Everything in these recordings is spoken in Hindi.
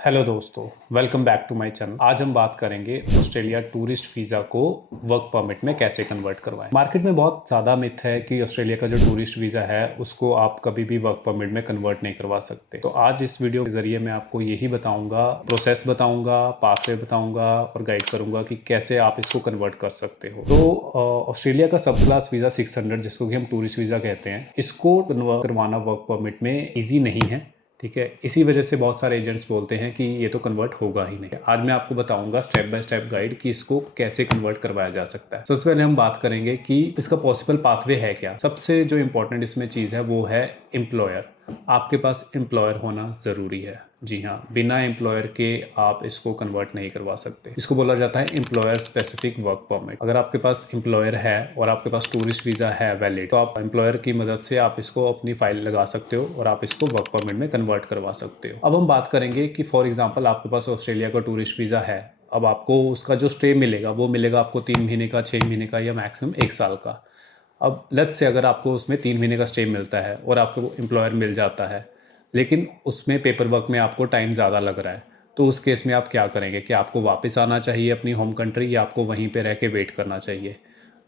हेलो दोस्तों, welcome back to my channel. आज हम बात करेंगे ऑस्ट्रेलिया टूरिस्ट वीज़ा को वर्क परमिट में कैसे कन्वर्ट करवाएं। मार्केट में बहुत ज़्यादा मिथ है कि ऑस्ट्रेलिया का जो टूरिस्ट वीज़ा है उसको आप कभी भी वर्क परमिट में कन्वर्ट नहीं करवा सकते। तो आज इस वीडियो के ज़रिए मैं आपको यही बताऊंगा, प्रोसेस बताऊंगा, पाथवे बताऊंगा और गाइड करूंगा कि कैसे आप इसको कन्वर्ट कर सकते हो। तो ऑस्ट्रेलिया का सब क्लास वीज़ा 600 जिसको कि हम टूरिस्ट वीज़ा कहते हैं, इसको कन्वर्ट करवाना वर्क परमिट में ईजी नहीं है। ठीक है, इसी वजह से बहुत सारे एजेंट्स बोलते हैं कि ये तो कन्वर्ट होगा ही नहीं। आज मैं आपको बताऊंगा स्टेप बाय स्टेप गाइड कि इसको कैसे कन्वर्ट करवाया जा सकता है। सबसे पहले हम बात करेंगे कि इसका पॉसिबल पाथवे है क्या। सबसे जो इंपॉर्टेंट इसमें चीज़ है वो है एम्प्लॉयर। आपके पास एम्प्लॉयर होना ज़रूरी है। जी हाँ, बिना एम्प्लॉयर के आप इसको कन्वर्ट नहीं करवा सकते। इसको बोला जाता है एम्प्लॉयर स्पेसिफिक वर्क परमिट। अगर आपके पास एम्प्लॉयर है और आपके पास टूरिस्ट वीज़ा है वैलिड, तो आप एम्प्लॉयर की मदद से आप इसको अपनी फाइल लगा सकते हो और आप इसको वर्क परमिट में कन्वर्ट करवा सकते हो। अब हम बात करेंगे कि फॉर एग्जाम्पल आपके पास ऑस्ट्रेलिया का टूरिस्ट वीज़ा है। अब आपको उसका जो स्टे मिलेगा वो मिलेगा आपको 3 महीने का, 6 महीने का या मैक्सिमम 1 साल का। अब लेट्स से अगर आपको उसमें 3 महीने का स्टे मिलता है और आपको एम्प्लॉयर मिल जाता है, लेकिन उसमें पेपर वर्क में आपको टाइम ज़्यादा लग रहा है, तो उस केस में आप क्या करेंगे कि आपको वापस आना चाहिए अपनी होम कंट्री या आपको वहीं पे रह के वेट करना चाहिए।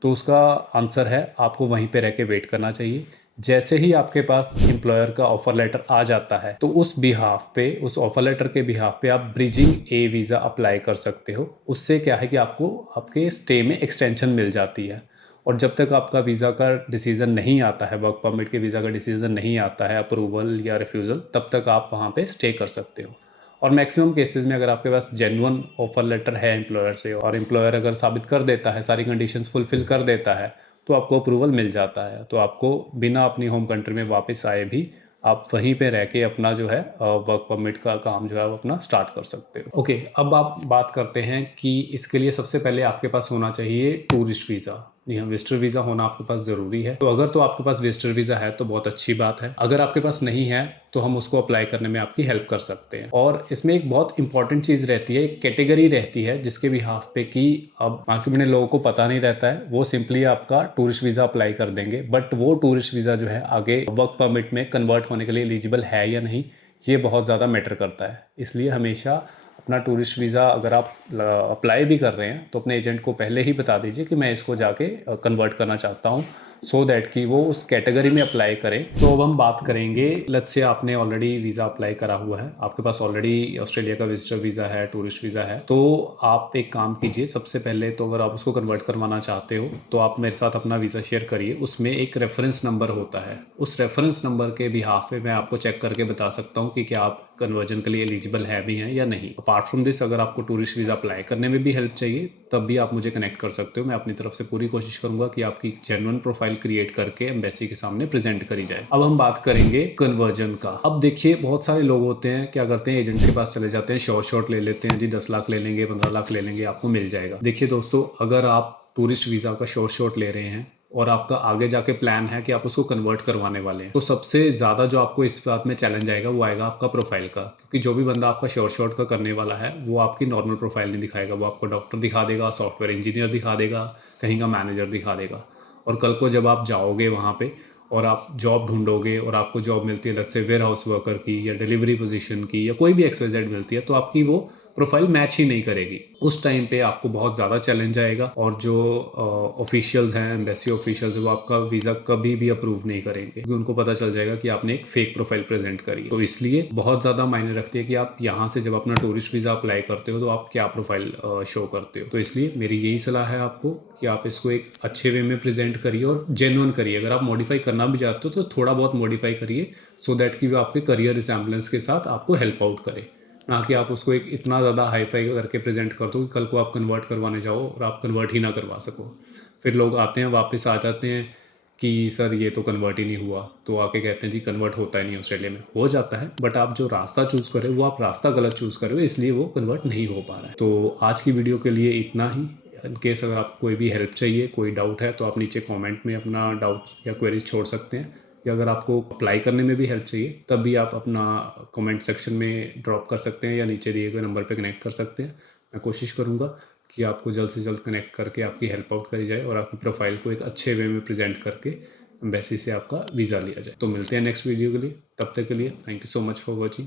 तो उसका आंसर है आपको वहीं पे रह के वेट करना चाहिए। जैसे ही आपके पास एम्प्लॉयर का ऑफर लेटर आ जाता है तो उस बिहाफ पे, उस ऑफर लेटर के बिहाफ पे आप ब्रिजिंग ए वीज़ा अप्लाई कर सकते हो। उससे क्या है कि आपको आपके स्टे में एक्सटेंशन मिल जाती है। और जब तक आपका वीज़ा का डिसीज़न नहीं आता है, वर्क परमिट के वीज़ा का डिसीज़न नहीं आता है, अप्रूवल या रिफ्यूज़ल, तब तक आप वहाँ पे स्टे कर सकते हो। और मैक्सिमम केसेस में अगर आपके पास जेन्युइन ऑफर लेटर है एम्प्लॉयर से और एम्प्लॉयर अगर साबित कर देता है, सारी कंडीशंस फुलफिल कर देता है, तो आपको अप्रूवल मिल जाता है। तो आपको बिना अपनी होम कंट्री में वापस आए भी आप वहीं पे रह के अपना जो है वर्क परमिट का काम जो है वो अपना स्टार्ट कर सकते हो। ओके, अब आप बात करते हैं कि इसके लिए सबसे पहले आपके पास होना चाहिए टूरिस्ट वीज़ा। जी हाँ, विजिटर वीज़ा होना आपके पास ज़रूरी है। तो अगर तो आपके पास विजिटर वीज़ा है तो बहुत अच्छी बात है। अगर आपके पास नहीं है तो हम उसको अप्लाई करने में आपकी हेल्प कर सकते हैं। और इसमें एक बहुत इंपॉर्टेंट चीज़ रहती है, एक कैटेगरी रहती है जिसके बिहाफ पे कि अब मार्केट में लोगों को पता नहीं रहता है, वो सिंपली आपका टूरिस्ट वीज़ा अप्लाई कर देंगे, बट वो टूरिस्ट वीज़ा जो है आगे वर्क परमिट में कन्वर्ट होने के लिए एलिजिबल है या नहीं, ये बहुत ज़्यादा मैटर करता है। इसलिए हमेशा अपना टूरिस्ट वीज़ा अगर आप अप्लाई भी कर रहे हैं तो अपने एजेंट को पहले ही बता दीजिए कि मैं इसको जाके कन्वर्ट करना चाहता हूँ, सो दैट कि वो उस कैटेगरी में अप्लाई करें। तो अब हम बात करेंगे, लेट्स से आपने ऑलरेडी वीज़ा अप्लाई करा हुआ है, आपके पास ऑलरेडी ऑस्ट्रेलिया का विजिटर वीज़ा है, टूरिस्ट वीज़ा है, तो आप एक काम कीजिए। सबसे पहले तो अगर आप उसको कन्वर्ट करवाना चाहते हो तो आप मेरे साथ अपना वीज़ा शेयर करिए। उसमें एक रेफरेंस नंबर होता है, उस रेफरेंस नंबर के बिहाफ पे मैं आपको चेक करके बता सकता हूँ कि क्या आप कन्वर्जन के लिए एलिजिबल है भी हैं या नहीं। अपार्ट फ्रॉम दिस, अगर आपको टूरिस्ट वीज़ा अप्लाई करने में भी हेल्प चाहिए तब भी आप मुझे कनेक्ट कर सकते हो। मैं अपनी तरफ से पूरी कोशिश करूंगा कि आपकी जेन्युइन प्रोफाइल क्रिएट करके एम्बेसी के सामने प्रेजेंट करी जाए। अब हम बात करेंगे कन्वर्जन का। अब देखिए, बहुत सारे लोग होते हैं, क्या करते हैं, एजेंट्स के पास चले जाते हैं, शॉर्ट ले लेते हैं जी, 10 लाख ले लेंगे, 15 लाख ले लेंगे, आपको मिल जाएगा। देखिए दोस्तों, अगर आप टूरिस्ट वीज़ा का शॉर्ट ले रहे हैं और आपका आगे जाके प्लान है कि आप उसको कन्वर्ट करवाने वाले हैं, तो सबसे ज़्यादा जो आपको इस बात में चैलेंज आएगा वो आएगा आपका प्रोफाइल का। क्योंकि जो भी बंदा आपका शॉर्ट का करने वाला है वो आपकी नॉर्मल प्रोफाइल नहीं दिखाएगा, वो आपको डॉक्टर दिखा देगा, सॉफ्टवेयर इंजीनियर दिखा देगा, कहीं का मैनेजर दिखा देगा। और कल को जब आप जाओगे वहाँ पे और आप जॉब ढूंढोगे और आपको जॉब मिलती है, जैसे वेयर हाउस वर्कर की या डिलीवरी पोजीशन की या कोई भी XYZ मिलती है, तो आपकी वो प्रोफाइल मैच ही नहीं करेगी। उस टाइम पे आपको बहुत ज़्यादा चैलेंज आएगा और जो ऑफिशियल्स हैं, एम्बेसी ऑफिशियल्स, वो आपका वीज़ा कभी भी अप्रूव नहीं करेंगे, क्योंकि उनको पता चल जाएगा कि आपने एक फेक प्रोफाइल प्रेजेंट करी है। तो इसलिए बहुत ज़्यादा मायने रखती है कि आप यहाँ से जब अपना टूरिस्ट वीज़ा अप्लाई करते हो तो आप क्या प्रोफाइल शो करते हो। तो इसलिए मेरी यही सलाह है आपको कि आप इसको एक अच्छे वे में प्रेजेंट करिए और जेन्युइन करिए। अगर आप मॉडिफाई करना भी चाहते हो तो थोड़ा बहुत मॉडिफाई करिए, सो दैट कि वो आपके करियर रिसेम्बलेंस के साथ आपको हेल्प आउट करे, ना कि आप उसको एक इतना ज़्यादा हाईफाई करके प्रेजेंट कर दो कि कल को आप कन्वर्ट करवाने जाओ और आप कन्वर्ट ही ना करवा सको। फिर लोग आते हैं, वापस आ जाते हैं कि सर ये तो कन्वर्ट ही नहीं हुआ, तो आके कहते हैं जी कन्वर्ट होता ही नहीं। ऑस्ट्रेलिया में हो जाता है, बट आप जो रास्ता चूज़ करे वो आप रास्ता गलत चूज़ करे हो, इसलिए वो कन्वर्ट नहीं हो पा रहा है। तो आज की वीडियो के लिए इतना ही। इन केस अगर आपको कोई भी हेल्प चाहिए, कोई डाउट है, तो आप नीचे कमेंट में अपना डाउट या क्वेरीज छोड़ सकते हैं, या अगर आपको अप्लाई करने में भी हेल्प चाहिए तब भी आप अपना कमेंट सेक्शन में ड्रॉप कर सकते हैं या नीचे दिए गए नंबर पे कनेक्ट कर सकते हैं। मैं कोशिश करूँगा कि आपको जल्द से जल्द कनेक्ट करके आपकी हेल्प आउट करी जाए और आपकी प्रोफाइल को एक अच्छे वे में प्रेजेंट करके एम्बेसी से आपका वीज़ा लिया जाए। तो मिलते हैं नेक्स्ट वीडियो के लिए, तब तक के लिए thank you so much for watching.